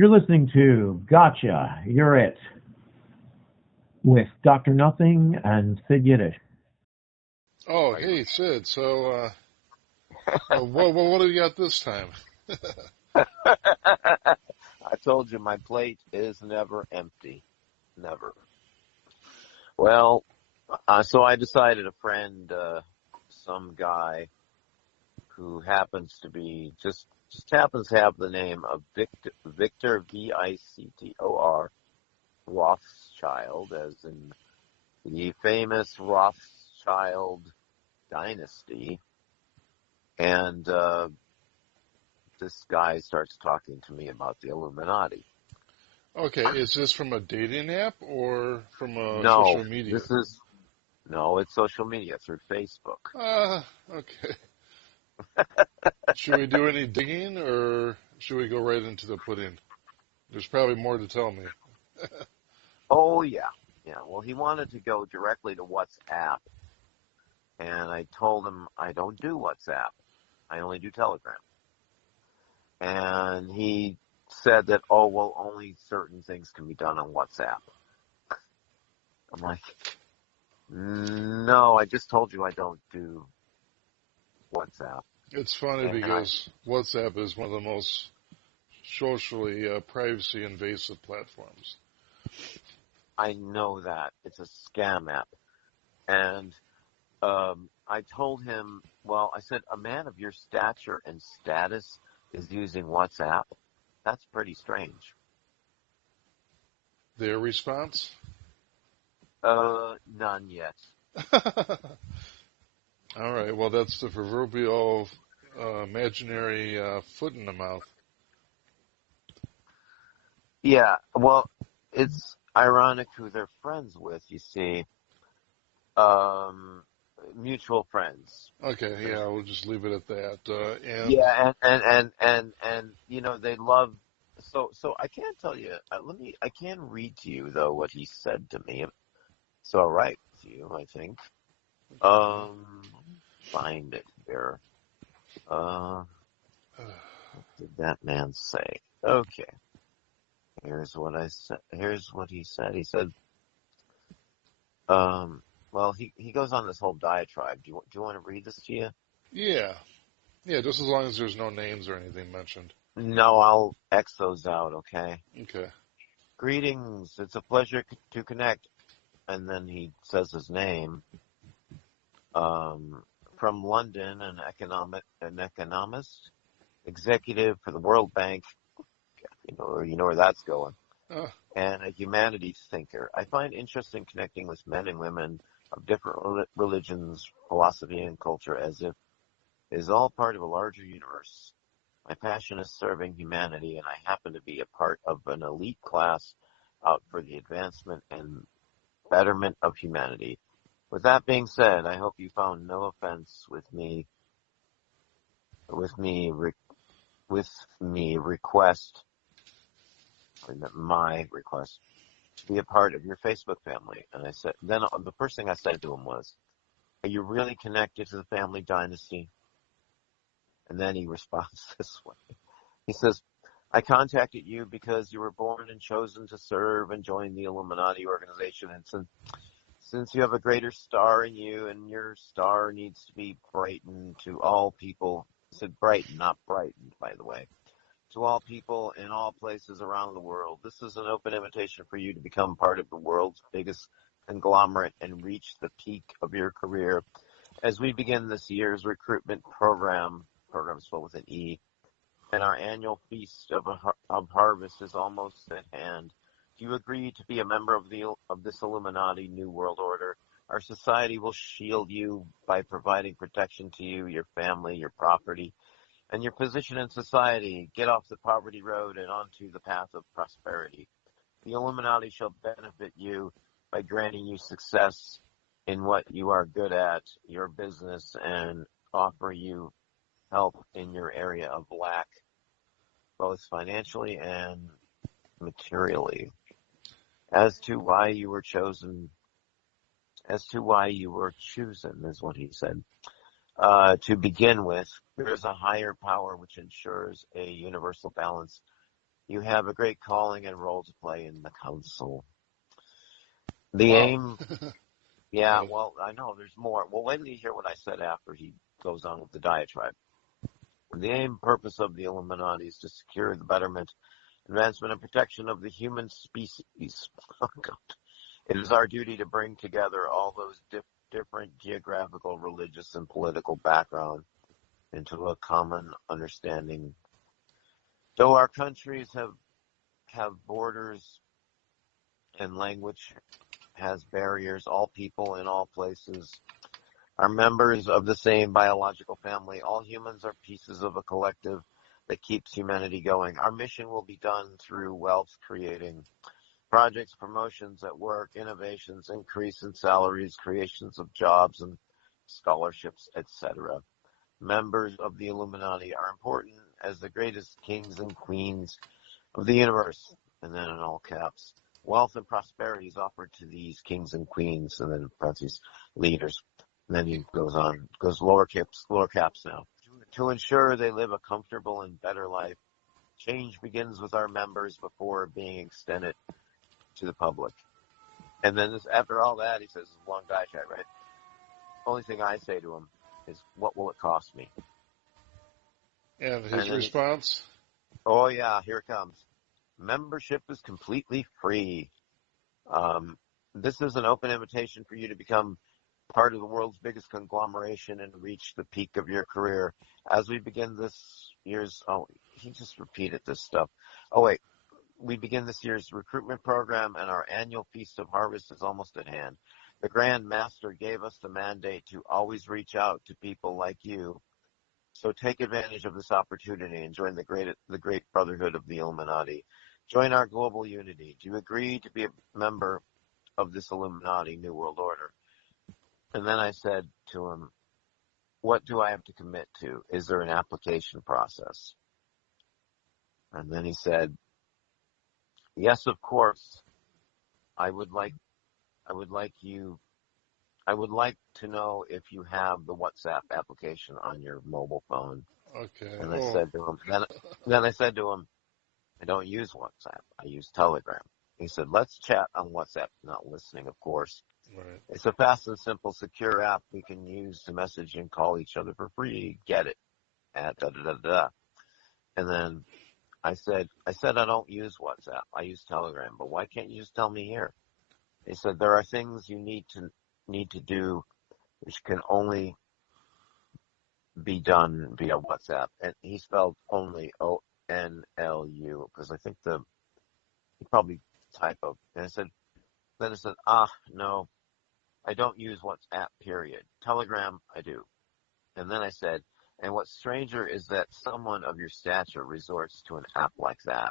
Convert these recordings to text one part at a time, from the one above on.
You're listening to Gotcha, You're It, with Dr. Nothing and Sid Yiddish. Oh, hey, Sid. What do you got this time? I told you my plate is never empty. Never. Well, so I decided a friend, some guy who happens to be, just happens to have the name of Victor, Victor, Rothschild, as in the famous Rothschild dynasty. And this guy starts talking to me about the Illuminati. Okay, is this from a dating app or from No, social media? it's social media through Facebook. Okay. Should we do any digging or should we go right into the pudding? There's probably more to tell me. Oh, yeah. Yeah, well, he wanted to go directly to WhatsApp, and I told him I don't do WhatsApp. I only do Telegram. And he said that, oh, well, only certain things can be done on WhatsApp. I'm like, no, I just told you I don't do WhatsApp. It's funny because WhatsApp is one of the most socially privacy invasive platforms. I know that. It's a scam app. And I told him, well, I said, a man of your stature and status is using WhatsApp. That's pretty strange. Their response? None yet. All right, well, that's the proverbial imaginary foot in the mouth. Yeah, well, it's ironic who they're friends with, you see. Mutual friends. Okay, yeah, we'll just leave it at that. Yeah, and you know, they love. So I can't tell you. I can read to you though what he said to me. It's all right with you, I think. Find it here. What did that man say? Okay, here's what I said. Here's what he said. He said, well, he goes on this whole diatribe. Do you want to read this to you? Yeah, just as long as there's no names or anything mentioned. No, I'll X those out. Okay. Okay. Greetings. It's a pleasure to connect. And then he says his name. From London, an economist, executive for the World Bank. You know where that's going. And a humanities thinker. I find interest in connecting with men and women of different religions, philosophy, and culture as if it is all part of a larger universe. My passion is serving humanity, and I happen to be a part of an elite class out for the advancement and betterment of humanity. With that being said, I hope you found no offense with my request to be a part of your Facebook family. And I said, then the first thing I said to him was, are you really connected to the family dynasty? And then he responds this way. He says, I contacted you because you were born and chosen to serve and join the Illuminati organization. And since you have a greater star in you and your star needs to be brightened to all people, I said brightened, not brightened, by the way, to all people in all places around the world. This is an open invitation for you to become part of the world's biggest conglomerate and reach the peak of your career. As we begin this year's recruitment program spelled with an E, and our annual feast of harvest is almost at hand. Do you agree to be a member of this Illuminati New World Order? Our society will shield you by providing protection to you, your family, your property, and your position in society. Get off the poverty road and onto the path of prosperity. The Illuminati shall benefit you by granting you success in what you are good at, your business, and offer you help in your area of lack, both financially and materially. As to why you were chosen is what he said. To begin with, there is a higher power which ensures a universal balance You have a great calling and role to play in the council. The Wow. aim, Go yeah, ahead. well, I know there's more. Well, wait till you hear what I said after he goes on with the diatribe. The aim purpose of the Illuminati is to secure the betterment, advancement, and protection of the human species. Oh, God. It is our duty to bring together all those different geographical, religious, and political background into a common understanding. Though our countries have borders and language has barriers, all people in all places are members of the same biological family. All humans are pieces of a collective that keeps humanity going. Our mission will be done through wealth creating projects, promotions at work, innovations, increase in salaries, creations of jobs and scholarships, etc. Members of the Illuminati are important as the greatest kings and queens of the universe. And then in all caps, wealth and prosperity is offered to these kings and queens, and then parentheses, leaders. And then he goes on, goes lower caps now. To ensure they live a comfortable and better life, change begins with our members before being extended to the public. And then after all that, he says, it's a long diatribe, right? Only thing I say to him is, what will it cost me? And And his then response? oh yeah, here it comes. Membership is completely free. This is an open invitation for you to become part of the world's biggest conglomeration and reach the peak of your career. As we begin this year's, oh, he just repeated this stuff. Oh wait, we begin this year's recruitment program and our annual Feast of Harvest is almost at hand. The Grand Master gave us the mandate to always reach out to people like you. So take advantage of this opportunity and join the great brotherhood of the Illuminati. Join our global unity. Do you agree to be a member of this Illuminati New World Order? And then I said to him, what do I have to commit to? Is there an application process? And then he said, yes, of course. I would like to know if you have the WhatsApp application on your mobile phone. Okay. And I Oh, said to him, then I said to him, I don't use WhatsApp. I use Telegram. He said, let's chat on WhatsApp. Not listening, of course. right. It's a fast and simple, secure app we can use to message and call each other for free. Get it at da da da da. And then I said I don't use WhatsApp. I use Telegram. But why can't you just tell me here? He said there are things you need to do which can only be done via WhatsApp. And he spelled only ONLU because I think he probably typoed. And then I said, no, I don't use WhatsApp, period. Telegram, I do. And then I said, and what's stranger is that someone of your stature resorts to an app like that.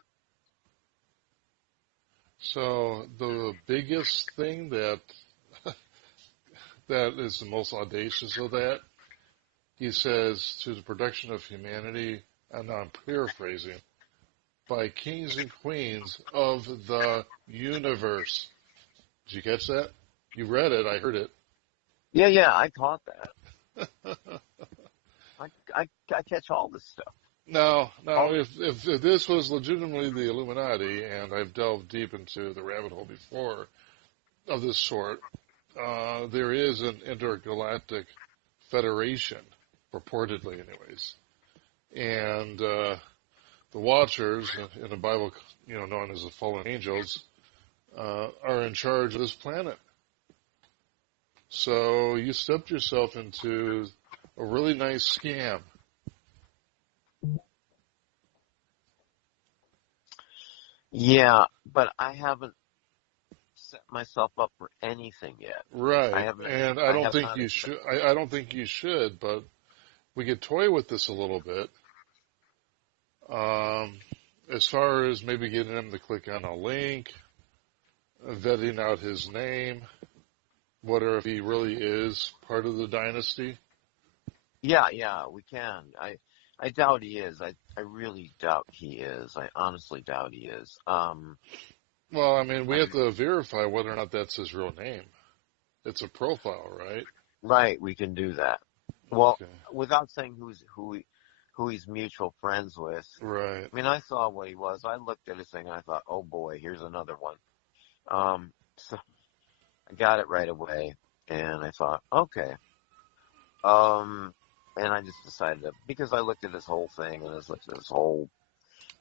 So the biggest thing that is the most audacious of that, he says, to the production of humanity, and I'm paraphrasing, by kings and queens of the universe. Did you catch that? You read it. I heard it. Yeah, I caught that. I catch all this stuff. Now, All, if this was legitimately the Illuminati, and I've delved deep into the rabbit hole before of this sort, there is an intergalactic federation, purportedly, anyways, and the Watchers in the Bible, known as the fallen angels, are in charge of this planet. So you stepped yourself into a really nice scam. yeah, but I haven't set myself up for anything yet. I Right, have not. and I I don't have think not you accepted. should. I don't think you should, but we could toy with this a little bit. Um, as far as maybe getting him to click on a link, vetting out his name, whether if he really is part of the dynasty. Yeah, we can. I doubt he is. I really doubt he is. I honestly doubt he is. Well, I mean, we I have to verify whether or not that's his real name. It's a profile, right? right. We can do that. Well, Okay. without saying who who he's mutual friends with. Right. I mean, I saw what he was. I looked at his thing and I thought, oh boy, here's another one. So I got it right away, and I thought, okay. And I just decided to, because I looked at this whole thing and I looked at this whole,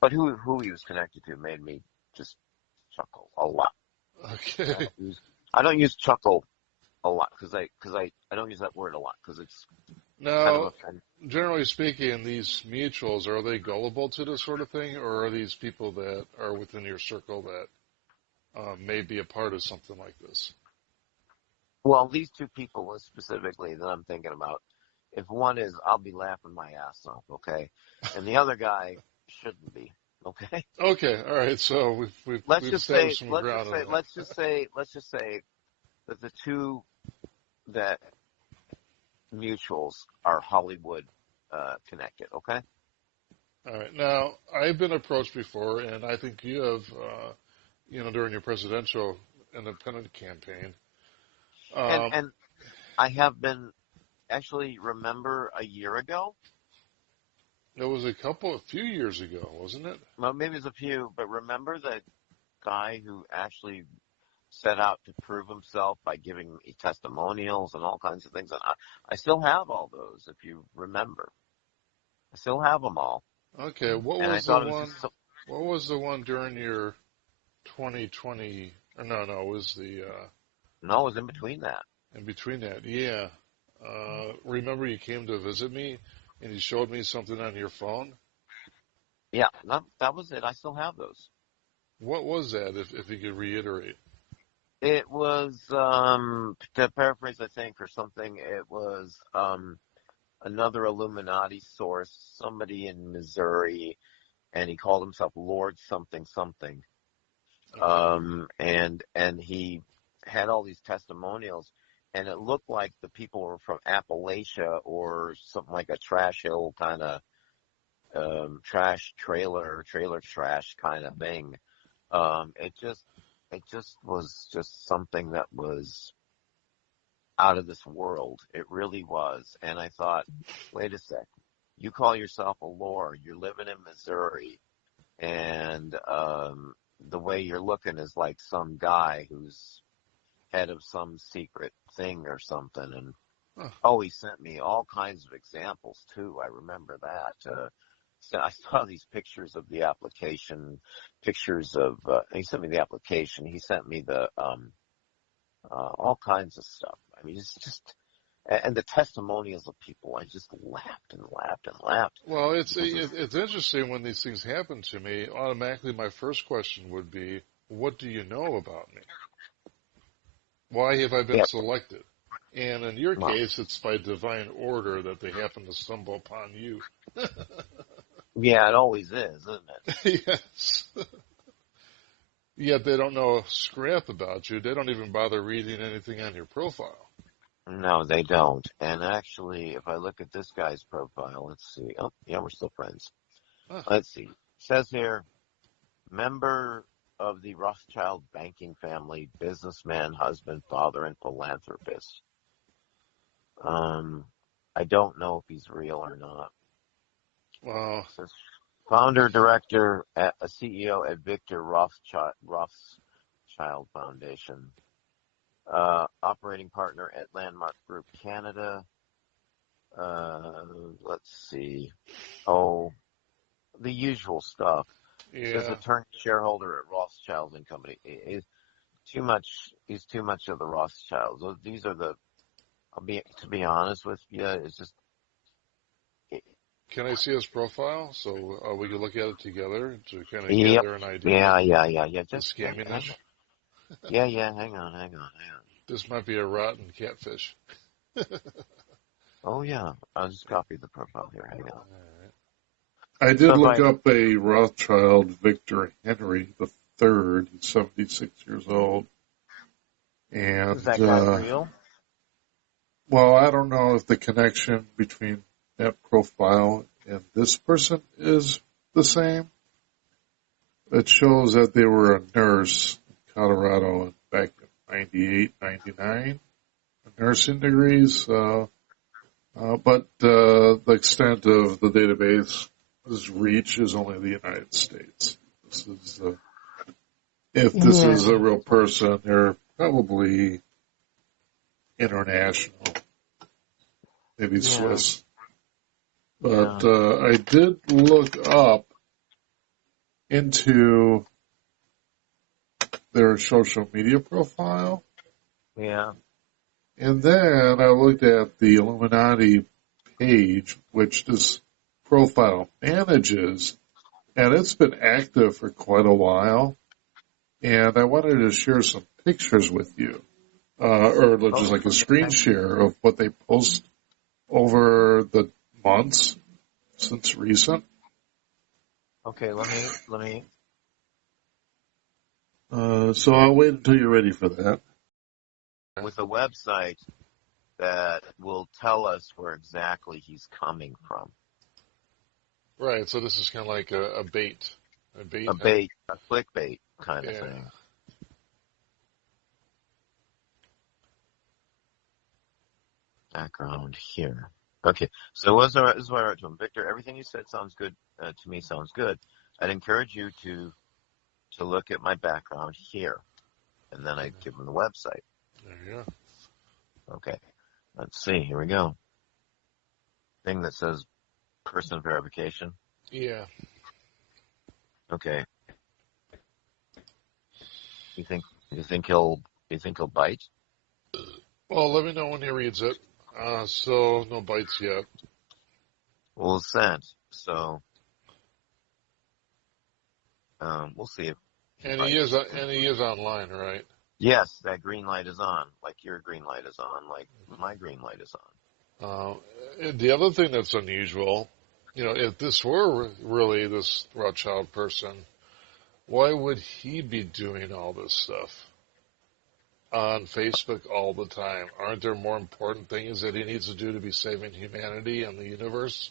but who he was connected to made me just chuckle a lot. I Okay. don't use, I don't use chuckle a lot because I don't use that word a lot because it's kind of Now, offensive. generally speaking, these mutuals, are they gullible to this sort of thing, or are these people that are within your circle that may be a part of something like this? Well, these two people specifically that I'm thinking about, if one is, I'll be laughing my ass off, okay, and the other guy shouldn't be, okay. Okay, all right. So we've established some ground on that. Let's just say that the two that mutuals are Hollywood connected, okay? All right. Now, I've been approached before, and I think you have, during your presidential independent campaign. Um, And I have been actually remember a year ago, it was a few years ago, wasn't it? well maybe it's a few, but remember the guy who actually set out to prove himself by giving me testimonials and all kinds of things, and I still have all those if you remember. I still have them all, Okay. What and I was the thought it was one? just so, What was the one during your 2020? Or no, it was the no, it was in between that. in between that. Yeah. Remember you came to visit me, and you showed me something on your phone. Yeah, that was it. I still have those. What was that? If you could reiterate. It was, to paraphrase, I think, or something, it was another Illuminati source, somebody in Missouri, and he called himself Lord something something. Okay. And he had all these testimonials, and it looked like the people were from Appalachia or something like a trash hill kind of trash trailer trash kind of thing. It just was just something that was out of this world. It really was. And I thought, wait a sec, you call yourself a lord, you're living in Missouri, and the way you're looking is like some guy who's head of some secret thing or something. And Huh. oh, he sent me all kinds of examples too. I remember that. So I saw these pictures of the application, pictures of. He sent me the application. He sent me the all kinds of stuff. I mean, it's just, and the testimonials of people. I just laughed and laughed and laughed Well, because it's it's interesting when these things happen to me. Automatically, my first question would be, "What do you know about me? Why have I been yeah, selected?" And in your well, case, it's by divine order that they happen to stumble upon you. yeah, it always is, isn't it? Yes. Yet they don't know a scrap about you. They don't even bother reading anything on your profile. No, they don't. And actually, if I look at this guy's profile, let's see. Oh, yeah, we're still friends. Huh. Let's see. It says here, member of the Rothschild banking family, businessman, husband, father, and philanthropist. Um, I don't know if he's real or not. Well, It says founder, director, a CEO at Victor Rothschild Foundation. Operating partner at Landmark Group Canada. Let's see. Oh, the usual stuff. It says yeah. attorney shareholder at Rothschild and Company. He's too much. He's too much of the Rothschilds. These are the. To be honest with you, it's just. Can I see his profile so we can look at it together to kind of Yep. gather an idea of Yeah. the Just hang scamminess? on. Yeah. Hang on. This might be a rotten catfish. Oh yeah. I'll just copy the profile here. Hang on. I So did if look I. up a Rothschild Victor Henry the Third. He's 76 years old, Is and that guy real? well, I don't know if the connection between that profile and this person is the same. It shows that they were a nurse in Colorado back in 98, 99, nursing degrees. But the extent of the database's reach is only the United States. This is if this is a real person, they're probably international, maybe Swiss. But I did look up into their social media profile. Yeah. And then I looked at the Illuminati page, which this profile manages, and it's been active for quite a while. And I wanted to share some pictures with you, or just like a screen share of what they post over the months since recent. Okay, let me. So I'll wait until you're ready for that. With a website that will tell us where exactly he's coming from. Right, so this is kind of like a bait. A Clickbait kind of thing. Background here. Okay, so this is what I wrote to him. Victor, everything you said sounds good to me. Sounds good. I'd encourage you to look at my background here, and then I give him the website. There you go. Okay, let's see. Here we go. Thing that says person verification. Yeah. Okay. You think he'll bite? Well, let me know when he reads it. So no bites yet. Well, it's sent. So we'll see if. And he is online, right? Yes, that green light is on. Like your green light is on. Like my green light is on. The other thing that's unusual, if this were really this Rothschild person, why would he be doing all this stuff on Facebook all the time? Aren't there more important things that he needs to do to be saving humanity and the universe?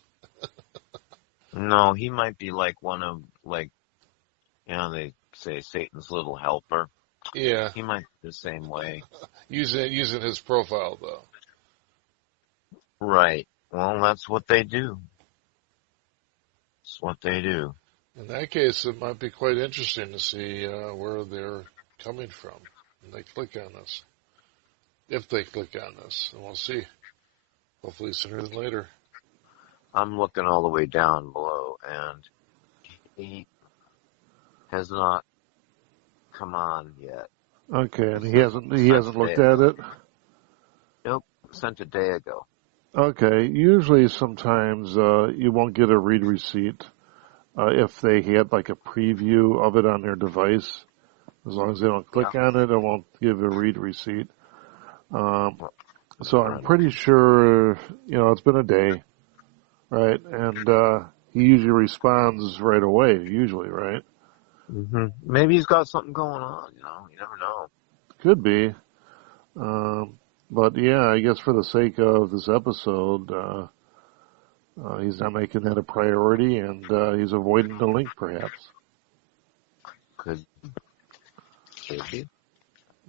No, he might be like one of they say Satan's little helper. Yeah. He might be the same way. Using his profile though. Right. Well, that's what they do. It's what they do. In that case, it might be quite interesting to see where they're coming from when they click on this. If they click on this, and we'll see. Hopefully sooner than later. I'm looking all the way down below, and he has not come on yet. Okay, and he hasn't looked at it? Nope, sent a day ago. Okay, usually sometimes you won't get a read receipt if they had like a preview of it on their device. As long as they don't click on it, it won't give a read receipt. So I'm pretty sure, it's been a day, right? And he usually responds right away, usually, right? Mm-hmm. Maybe he's got something going on, you never know. Could be. But yeah, I guess for the sake of this episode, he's not making that a priority, and he's avoiding the link, perhaps. Could be.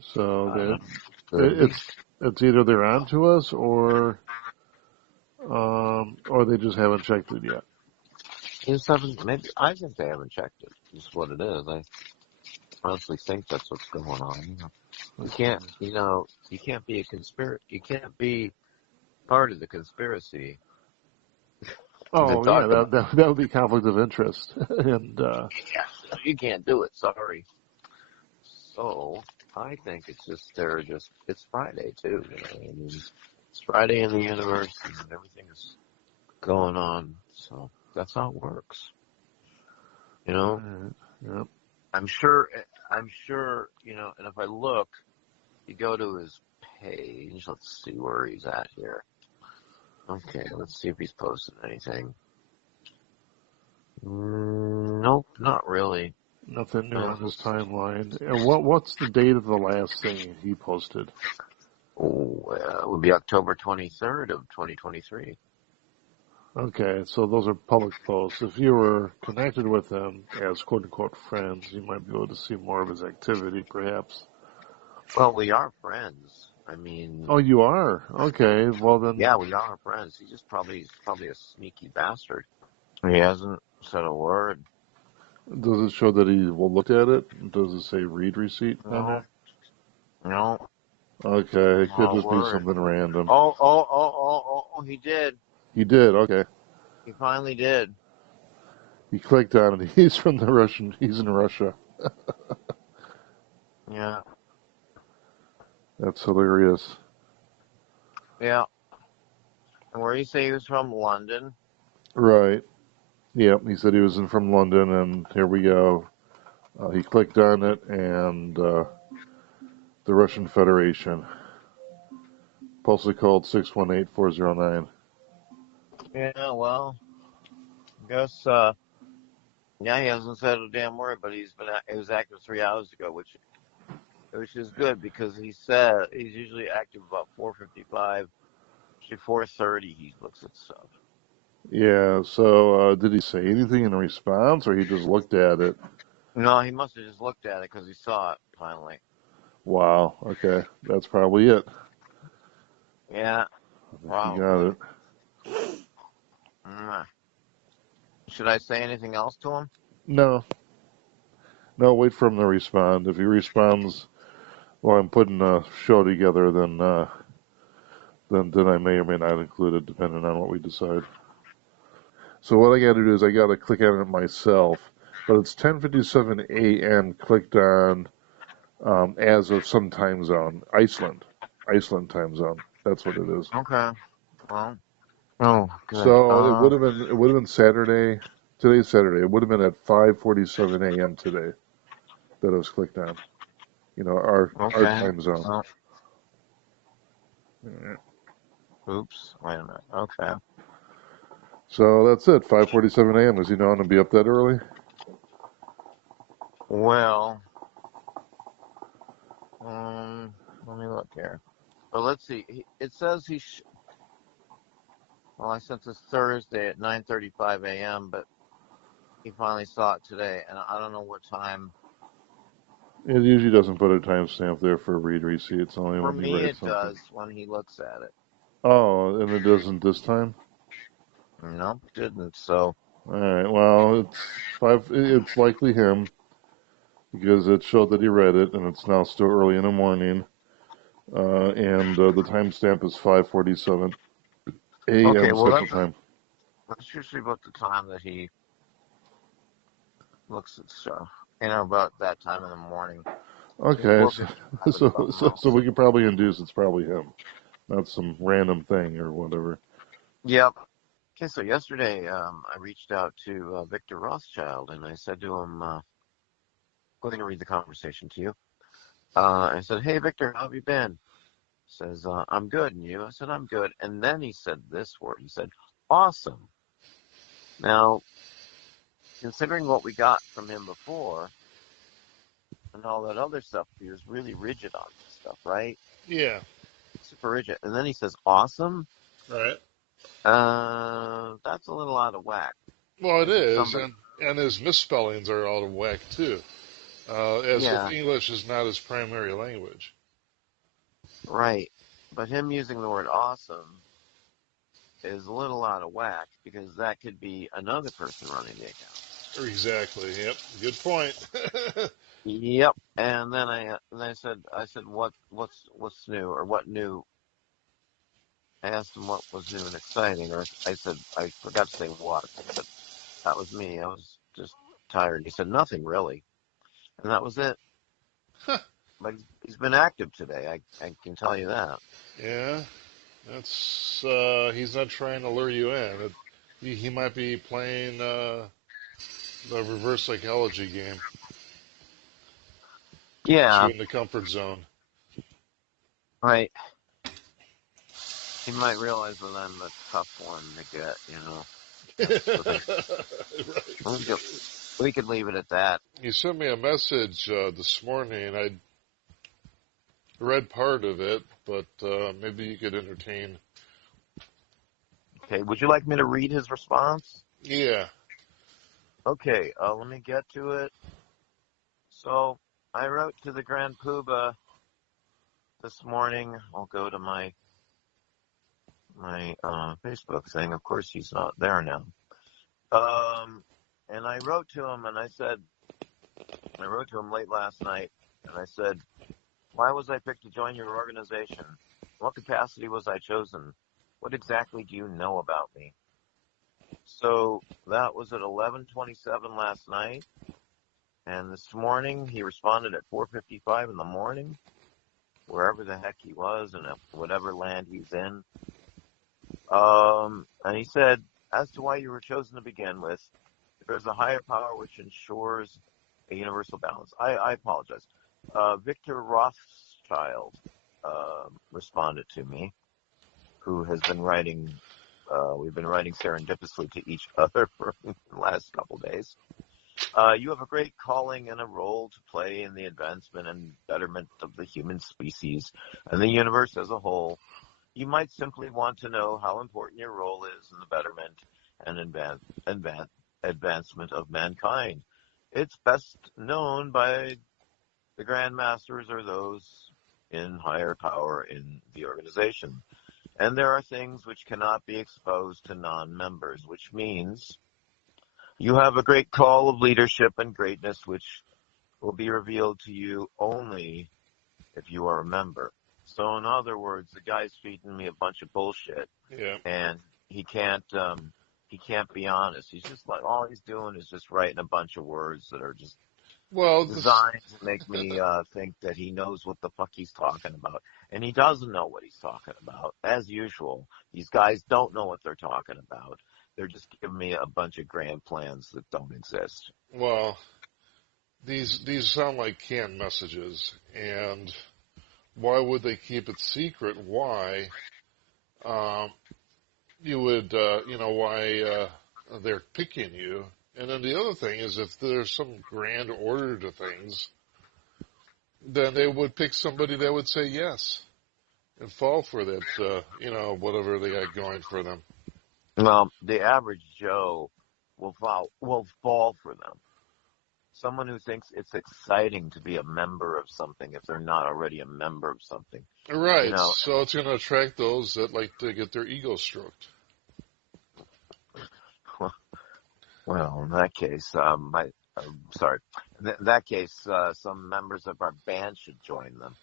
So it's either they're on to us, or they just haven't checked it yet. I think they haven't checked it. That's what it is. I honestly think that's what's going on. You can't be you can't be part of the conspiracy. Oh yeah, that would be conflict of interest, and you can't do it. Sorry. So I think it's Friday too. It's Friday in the universe, and everything is going on. So that's how it works. Yep. I'm sure. And if I look, you go to his page. Let's see where he's at here. Okay, let's see if he's posted anything. Nope, not really. Nothing new on his timeline. And what's the date of the last thing he posted? Oh, it would be October 23rd of 2023. Okay, so those are public posts. If you were connected with him as quote-unquote friends, you might be able to see more of his activity, perhaps. Well, we are friends. I mean, Oh, you are? Okay, well then, yeah, we are friends. He's probably a sneaky bastard. He hasn't said a word. does it show that he will look at it? Does it say read receipt on No, there? no, Okay, it could not a just be word. something random. Oh, he did. He did, okay. He finally did. He clicked on it. He's from the Russian, he's in Russia. Yeah, That's hilarious. yeah. And where you say he was from? London. Right. Yep, he said he was in from London, and here we go. He clicked on it, and the Russian Federation. Postal code 618409. Yeah, well, I guess, yeah, he hasn't said a damn word, but he was active 3 hours ago, which is good because he's usually active about 4:55, actually 4:30. He looks at stuff. Yeah, so did he say anything in response, or he just looked at it? No, he must have just looked at it because he saw it finally. Wow, okay, that's probably it. Yeah, I think he got probably. it. Mm. Should I say anything else to him? No, no, wait for him to respond. If he responds while I'm putting a show together, then I may or may not include it, depending on what we decide. So what I got to do is I got to click on it myself, but it's 10:57 a.m. clicked on as of some time zone, Iceland time zone. That's what it is. Okay. Well. Oh, good. So it would have been Saturday. Today's Saturday. It would have been at 5:47 a.m. today that it was clicked on. Our Okay. time zone. Well, oops. Wait a minute. Okay. So that's it. 5:47 a.m. Is he known to be up that early? Well, let me look here. Well, let's see. It says well, I sent this Thursday at 9:35 a.m., but he finally saw it today, and I don't know what time. It usually doesn't put a timestamp there for read receipts. Only For when you me, write it something. does when he looks at it. Oh, and it doesn't this time. Nope, didn't. So, All right. Well, it's five. It's likely him because it showed that he read it, and it's now still early in the morning. And the timestamp is 5:47 okay. a.m. Well, Central Time. that's usually about the time that he looks at stuff. About that time in the morning. He's Okay, working so out of so house. we could probably induce it's probably him, not some random thing or whatever. Yep. Okay, so yesterday I reached out to Victor Rothschild and I said to him, going to read the conversation to you. I said, "Hey, Victor, how have you been?" He says, "I'm good, and you?" I said, "I'm good." And then he said this word. He said, "Awesome." Now, considering what we got from him before and all that other stuff, he was really rigid on this stuff, right? Yeah. Super rigid. And then he says, "Awesome." Right. That's a little out of whack. Well, it Because if is, somebody, and his misspellings are out of whack too. As if yeah, English is not his primary language. right. But him using the word awesome is a little out of whack because that could be another person running the account. Exactly. Yep. Good point. Yep. And then I said, what's new or what new? I asked him what was new and exciting, or I said I forgot to say what. I said that was me. I was just tired. He said nothing really, and that was it. But he's been active today. I can tell you that. Yeah. That's he's not trying to lure you in. He might be playing the reverse psychology game, get you Yeah. in the comfort zone. Right. He might realize that I'm a tough one to get. That's the thing. We could, Right. we could leave it at that. He sent me a message this morning. I read part of it, but maybe you could entertain. Okay. Would you like me to read his response? Yeah. Okay. Let me get to it. So I wrote to the Grand Poobah this morning I'll go to my Facebook thing. Of course, he's not there now. And I wrote to him, and I wrote to him late last night, and I said, why was I picked to join your organization? What capacity was I chosen? What exactly do you know about me? So that was at 11:27 last night, and this morning he responded at 4:55 in the morning, wherever the heck he was and whatever land he's in. And he said, as to why you were chosen to begin with, there's a higher power which ensures a universal balance. I apologize. Victor Rothschild responded to me, who has been writing, we've been writing serendipitously to each other for the last couple days. You have a great calling and a role to play in the advancement and betterment of the human species and the universe as a whole. You might simply want to know how important your role is in the betterment and advancement of mankind. It's best known by the Grand Masters or those in higher power in the organization. And there are things which cannot be exposed to non-members, which means you have a great call of leadership and greatness which will be revealed to you only if you are a member. So in other words, the guy's feeding me a bunch of bullshit, Yeah. and he can't be honest. He's just like, all he's doing is just writing a bunch of words that are just Well, designed to make me think that he knows what the fuck he's talking about. And he doesn't know what he's talking about. As usual, these guys don't know what they're talking about. They're just giving me a bunch of grand plans that don't exist. well, these sound like canned messages, and why would they keep it secret? Why? You would, why they're picking you. And then the other thing is, if there's some grand order to things, then they would pick somebody that would say yes and fall for that, whatever they got going for them. Well, the average Joe will fall for them. Someone who thinks it's exciting to be a member of something if they're not already a member of something. Right, so it's going to attract those that like to get their ego stroked. Well, in that case, in that case, some members of our band should join them.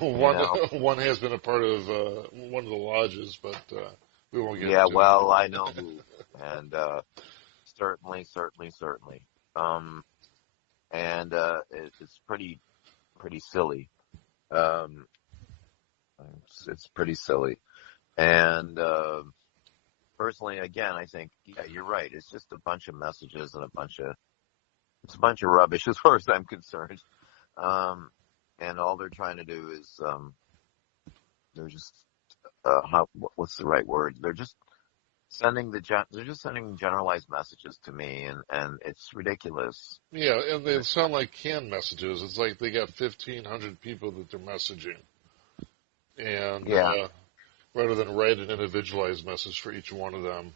One has been a part of one of the lodges, but we won't get into it. Yeah, well, I know who, and certainly. It's pretty silly. It's pretty silly, and personally, again, I think, yeah, you're right. It's just a bunch of messages and it's a bunch of rubbish as far as I'm concerned. And all they're trying to do is, they're just, what's the right word? They're just sending generalized messages to me, and it's ridiculous. Yeah, and they sound like canned messages. It's like they got 1,500 people that they're messaging. And rather than write an individualized message for each one of them,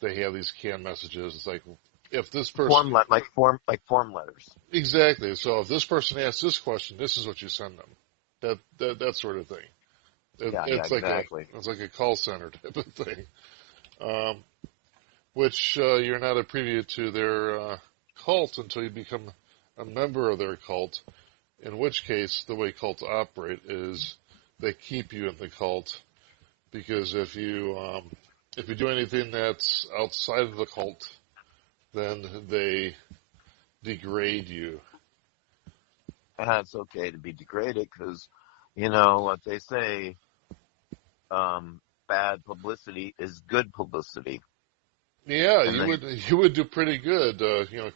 they have these canned messages. It's like, if this person... Form letters. Exactly. So if this person asks this question, this is what you send them. That sort of thing. Exactly. It's like a call center type of thing. Which you're not a preview to their cult until you become a member of their cult, in which case the way cults operate is they keep you in the cult, because if you do anything that's outside of the cult, then they degrade you. And it's okay to be degraded because, you know what they say, bad publicity is good publicity. Yeah, you would do pretty good,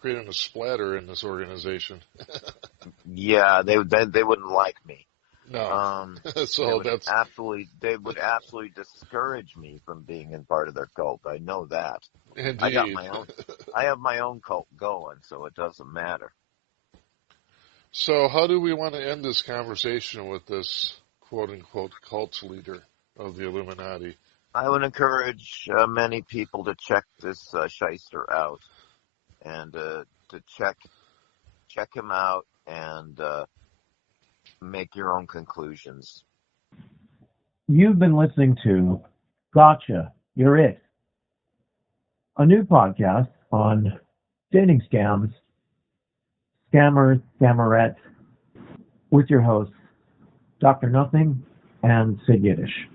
creating a splatter in this organization. Yeah, they wouldn't like me. No. So they would absolutely discourage me from being in part of their cult. I know that. Indeed. I have my own cult going, so it doesn't matter. So how do we want to end this conversation with this quote unquote cult leader of the Illuminati? I would encourage many people to check this shyster out, and to check him out, and make your own conclusions. You've been listening to Gotcha, You're It, a new podcast on dating scams, scammers, scammerettes, with your hosts, Dr. Nothing and Sid Yiddish.